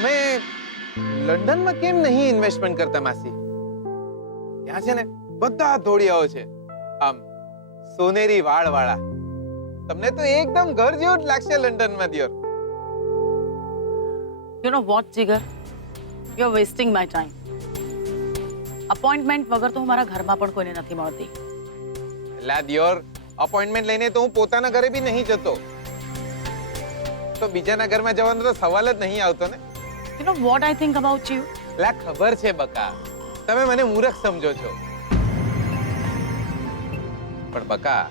તમે લંડનમાં કેમ નહીં ઇન્વેસ્ટમેન્ટ કરતા માસી? ત્યાં છે ને બધા ધોળિયાઓ છે, આમ સોનેરી વાળ વાળા. તમને તો એકદમ ઘર જેવું જ લાગશે લંડનમાં દિયોર. You know what, Jigar? You're wasting my time. Appointment વગર તો હું મારા ઘરમાં પણ કોઈને નથી મળતી. લા દિયોર, અપોઇન્ટમેન્ટ લઈને તો હું પોતાના ઘરે બી નહીં જતો, તો બીજાના ઘરમાં જવાનો તો સવાલ જ નહીં આવતો ને. You know what I think about you? લા ખબર છે બકા, તમે મને મૂર્ખ સમજો છો, પણ બકા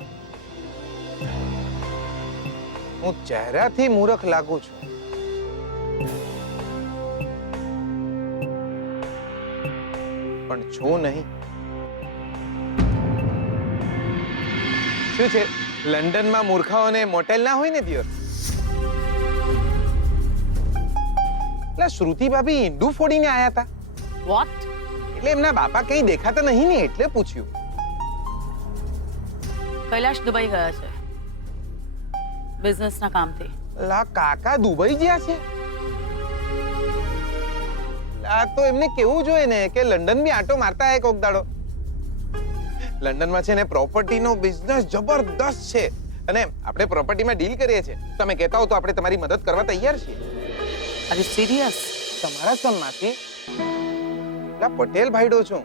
હું ચહેરાથી મૂર્ખ લાગુ છું. પણ છું નહીં. શું છે, લંડનમાં મૂર્ખાઓને મોટેલ ના હોય ને દિયોર? લા શ્રુતિ ભાભી ઈંડું ફોડીને આયા હતા. What? એટલે એમના બાપા કઈ દેખાતા નહીં ને એટલે પૂછ્યું. કૈલાશ દુબઈ ગયા છે બિઝનેસના કામથી. લા કાકા દુબઈ ગયા છે? લા તો એમને કેવું જોઈએ ને કે લંડન બી આંટો મારતા આય કોક દાડો. લંડનમાં છે ને પ્રોપર્ટીનો બિઝનેસ જબરદસ્ત છે અને આપણે પ્રોપર્ટીમાં ડીલ કરીએ છીએ. તમે કહેતા હો તો આપણે તમારી મદદ કરવા તૈયાર છીએ. Are you serious? તમારા સમ માસી, લા પટેલ ભાઈડો છું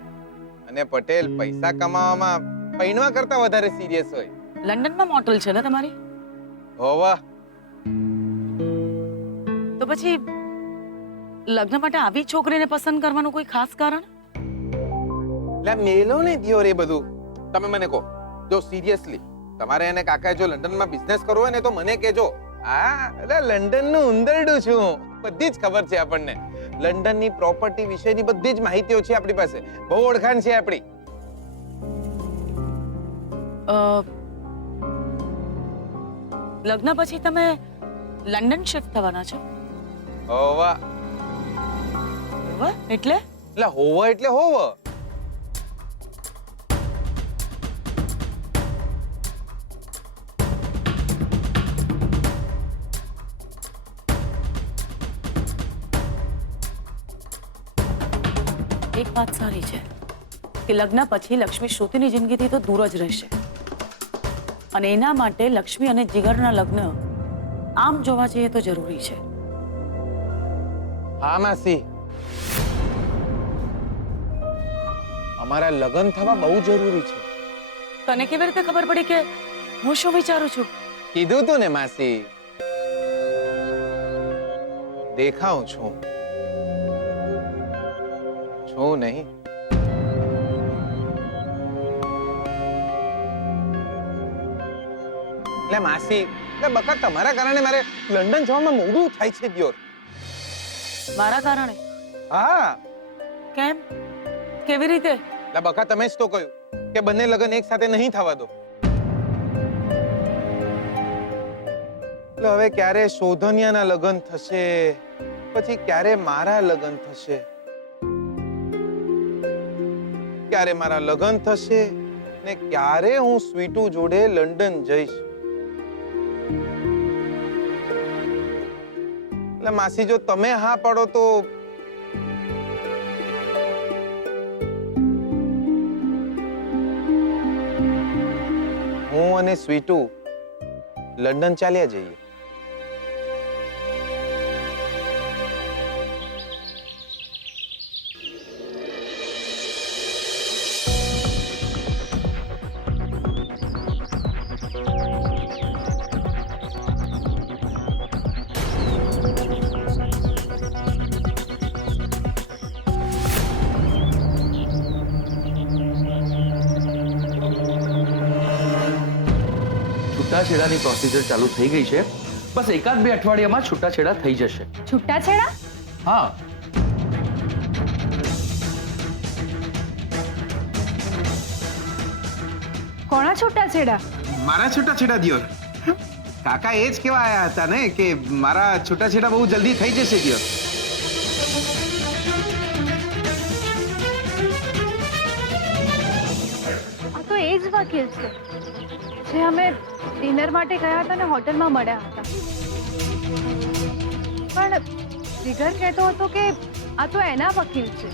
અને પટેલ પૈસા કમાવામાં પૈણવા કરતા વધારે સિરિયસ હોય. લંડનમાં મોટલ છે ને તમારી? હોવા. તો પછી લગ્ન માટે આવી છોકરીને પસંદ કરવાનું કોઈ ખાસ કારણ? લા મેલો ને દિયોર એ બધું. તમે મને કહો, જો સિરિયસલી તમારે એને કાકાએ જો લંડનમાં બિઝનેસ કરવો હોય ને તો મને કહેજો. એટલે લંડનનું ઉંદરડું છું, બધી જ ખબર છે આપણને. લંડનની પ્રોપર્ટી વિશેની બધી જ માહિતીઓ છે આપણી પાસે, બહુ ઓળખાણ છે આપણી. લગ્ન પછી તમે લંડન શિફ્ટ થવાના છો? હોવા. એટલે હોવા એટલે હોવા. એક વાત સારી છે કે લગ્ન પછી લક્ષ્મી શ્રુતિની જિંદગીથી તો દૂર જ રહેશે અને એના માટે લક્ષ્મી અને જીગરના લગ્ન આમ જોવા જઈએ તો જરૂરી છે. હા માસી, અમારા લગ્ન થવા બહુ જરૂરી છે. તને કેવી રીતે ખબર પડી કે હું શું વિચારું છું? કીધું તું ને માસી, દેખાઉં છું નહીં. એટલે માસી, એટલે બકા તમારા કારણે મારે લંડન જવામાં મોડું થાય છે દિયોર. મારા કારણે? હા. કેમ? કેવી રીતે? એટલે બકા તમે જ તો કહ્યું કે બંને લગ્ન એક સાથે નહીં થવા દો. એટલે હવે ક્યારે શોધનિયાના લગ્ન થશે, પછી ક્યારે મારા લગ્ન થશે, ક્યારે મારા લગ્ન થશે ને ક્યારે હું સ્વીટુ જોડે લંડન જઈશ. એટલે માસી જો તમે હા પાડો તો હું અને સ્વીટુ લંડન ચાલ્યા જઈએ. છૂટાછેડાની પ્રોસિજર ચાલુ થઈ ગઈ છે. બસ એકાદ બે અઠવાડિયામાં છૂટાછેડા થઈ જશે. છૂટાછેડા? હા. કોના છૂટાછેડા? મારા છૂટાછેડા દિયોર. કાકા એ જ કેવા આયા હતા ને કે મારા છૂટાછેડા બહુ જલ્દી થઈ જશે દિયોર. આ તો એ જ વકીલ છે જે અમે ડિનર માટે ગયા હતા ને હોટલમાં મળ્યા હતા. પણ જીગર કહેતો હતો કે આ તો એના વકીલ છે,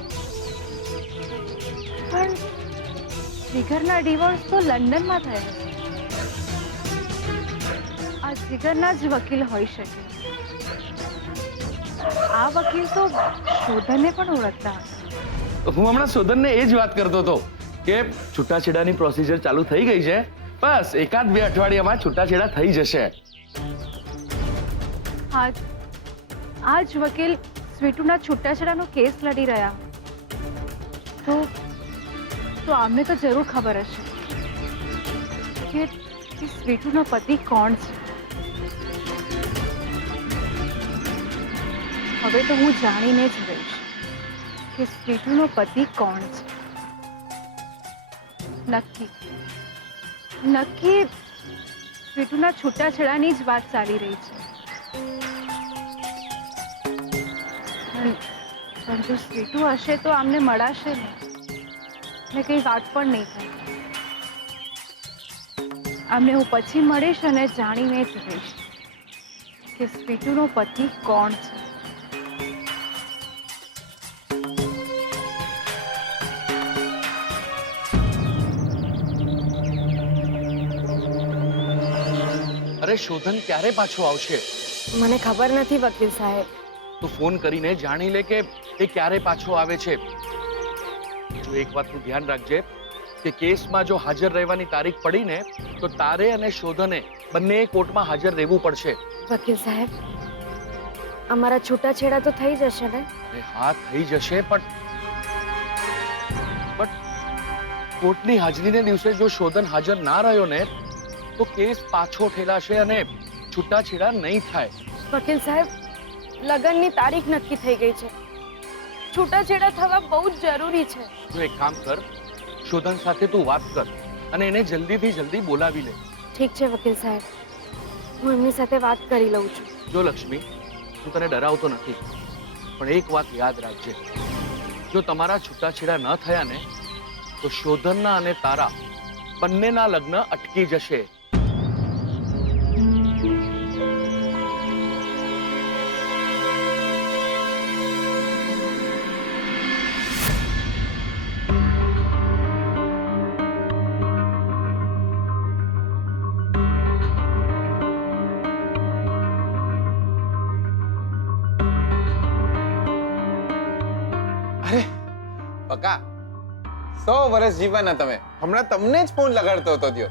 પણ જીગરના ડિવોર્સ તો લંડનમાં થયા છે. આ જીગરના જ વકીલ હોઈ શકે. આ વકીલ તો શોધનને પણ ઓળખતા હતા. હું હમણાં શોધનને એ જ વાત કરતો હતો કે છૂટાછેડાની પ્રોસિજર ચાલુ થઈ ગઈ છે. બસ એકાદ બે અઠવાડિયામાં છૂટાછેડા થઈ જશે. આ જ વકીલ સ્વીટુના છૂટાછેડાનો કેસ લડી રહ્યા. તો આમને તો જરૂર ખબર હશે કે સ્વીટુનો પતિ કોણ છે. હવે તો હું જાણીને જ રહીશ કે સ્વીટુનો પતિ કોણ છે. નક્કી સ્વીટુના છૂટાછેડાની જ વાત ચાલી રહી છે. પણ જો સ્વીટુ હશે તો આમને મળાશે ને કઈ વાત પણ નહીં થાય. આમને હું પછી મળીશ અને જાણીને જ રહીશ કે સ્વીટુનો પતિ કોણ છે. અરે શોધન ક્યારે પાછો આવશે? મને ખબર નથી વકીલ સાહેબ. તું ફોન કરીને જાણી લે કે એ ક્યારે પાછો આવે છે. જો એક વાતનું ધ્યાન રાખજે કે કેસમાં જો હાજર રહેવાની તારીખ પડી ને તો તારે અને શોધને બંને કોર્ટમાં હાજર રહેવું પડશે. વકીલ સાહેબ, અમારા છૂટાછેડા તો થઈ જશે ને? અરે હા, થઈ જશે, પણ કોર્ટની હાજરીને દિવસે જો શોધન હાજર ના રહ્યો ને તો કેસ પાછો ઠેલાશે અને છૂટાછેડા નહીં થાય. વકીલ સાહેબ, લગ્નની તારીખ નક્કી થઈ ગઈ છે. છૂટાછેડા થવા બહુ જ જરૂરી છે. તું એક કામ કર, શોધન સાથે તું વાત કર અને એને જલ્દીથી જલ્દી બોલાવી લે. ઠીક છે વકીલ સાહેબ, હું એમની સાથે વાત કરી લઉં છું. જો લક્ષ્મી, હું તને ડરાવતો નથી, પણ એક વાત યાદ રાખજે, જો તમારા છૂટાછેડા ન થયા ને તો શોધનના અને તારા બંનેના લગ્ન અટકી જશે. અરે બકા, 100 વર્ષ જીવવાના તમે. હમણાં તમને જ ફોન લગાડતો હતો ત્યો.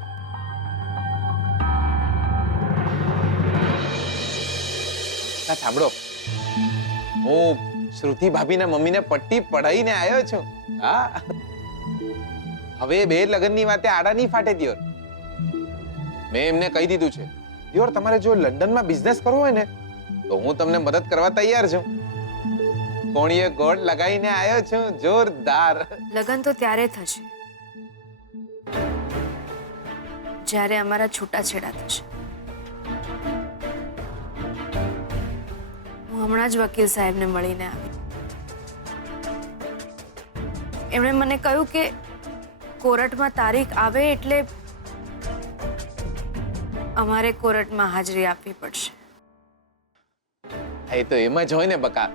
સાંભળો, હું શ્રુતિ ભાભીના મમ્મીને પટ્ટી પડાઈને આવ્યો છું. હા, હવે બે લગ્નની વાતે આડા નહીં ફાટે દિયોર. મેં એમને કહી દીધું છે, દિયોર તમારે જો લંડનમાં બિઝનેસ કરવો હોય ને તો હું તમને મદદ કરવા તૈયાર છું. કોણીએ ગોળ લગાવીને આવ્યો છું, જોરદાર. લગ્ન તો ત્યારે થશે જ્યારે અમારા છૂટાછેડા થશે. હું હમણાં જ વકીલ સાહેબને મળીને આવી. એમણે મને કહ્યું કે કોર્ટમાં તારીખ આવે એટલે અમારે કોર્ટમાં હાજરી આપવી પડશે. એ તો એમ જ હોય ને બકા.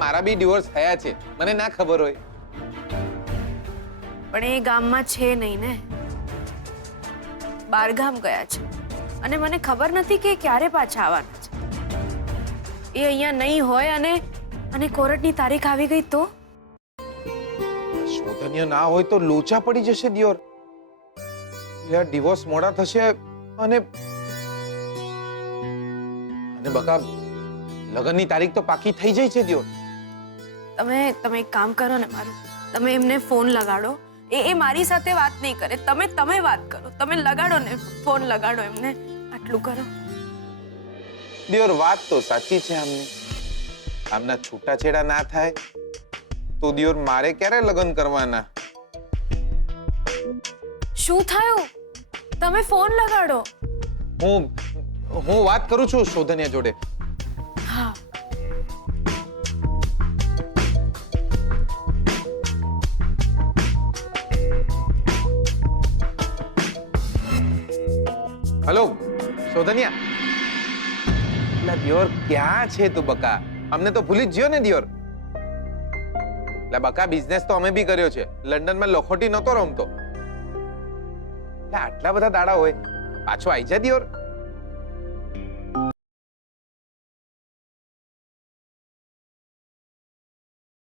મારા બી ડિવોર્સ થયા છે, મને ના ખબર હોય. પણ એ ગામમાં છે નહીં ને, બારગામ ગયા છે અને મને ખબર નથી કે ક્યારે પાછા આવવાના છે. એ અહીંયા નહીં હોય અને કોર્ટની તારીખ આવી ગઈ તો શોધનીય ના હોય તો લોચા પડી જશે દિયોર. યાર ડિવોર્સ મોડા થશે અને બકા લગ્નની તારીખ તો પાકી થઈ જાય છે દિયોર. તમે એક કામ કરો ને મારું, તમે એમને ફોન લગાડો. એ મારી સાથે વાત નહીં કરે, તમે વાત કરો. તમે લગાડો ને ફોન, લગાડો એમને. આટલું કરો. દિયોર વાત તો સાચી છે આમની. આમના છૂટાછેડા ના થાય તો દિયોર મારે ક્યારે લગ્ન કરવાના? શું થયું? તમે ફોન લગાડો. હું વાત કરું છું શોધનિયા જોડે. હા. હેલો શોધનિયા. એટલે દિયોર ક્યાં છે તું બકા? અમને તો ભૂલી જ ગયો ને દિયોર. એટલે બકા બિઝનેસ તો અમે બી કર્યો છે. લંડનમાં લખોટી નતો રમતો. એટલે આટલા બધા દાડા હોય પાછો આઈ જા દિયોર.